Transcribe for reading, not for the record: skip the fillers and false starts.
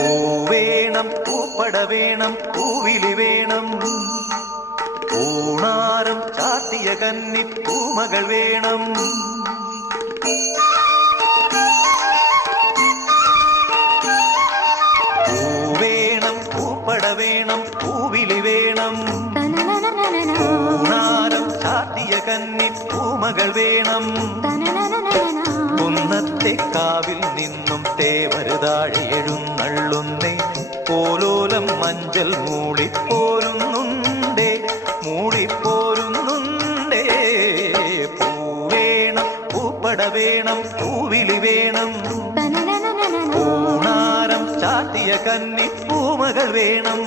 പൂവേണം പൂപ്പട വേണം പൂവിലി വേണം പൂണാരം ചാത്തിയ കന്നി പൂമകൾ വേണം പൂവേണം പൂപ്പട വേണം പൂവിലി വേണം പൂണാരം ചാത്തിയ കന്നി പൂമകൾ വേണം കുന്നത്തെ കാവിൽ നിന്നും തേവരുതാഴെ എഴുന്നള്ളുന്നേ പോലോലം മഞ്ചൽ മൂളിപ്പോരുന്നുണ്ടേ മൂളിപ്പോരുന്നുണ്ടേ പൂവേണം പൂപ്പട വേണം പൂവിളി വേണം പൂണാരം ചാത്തിയ കന്നി പൂമകൾ വേണം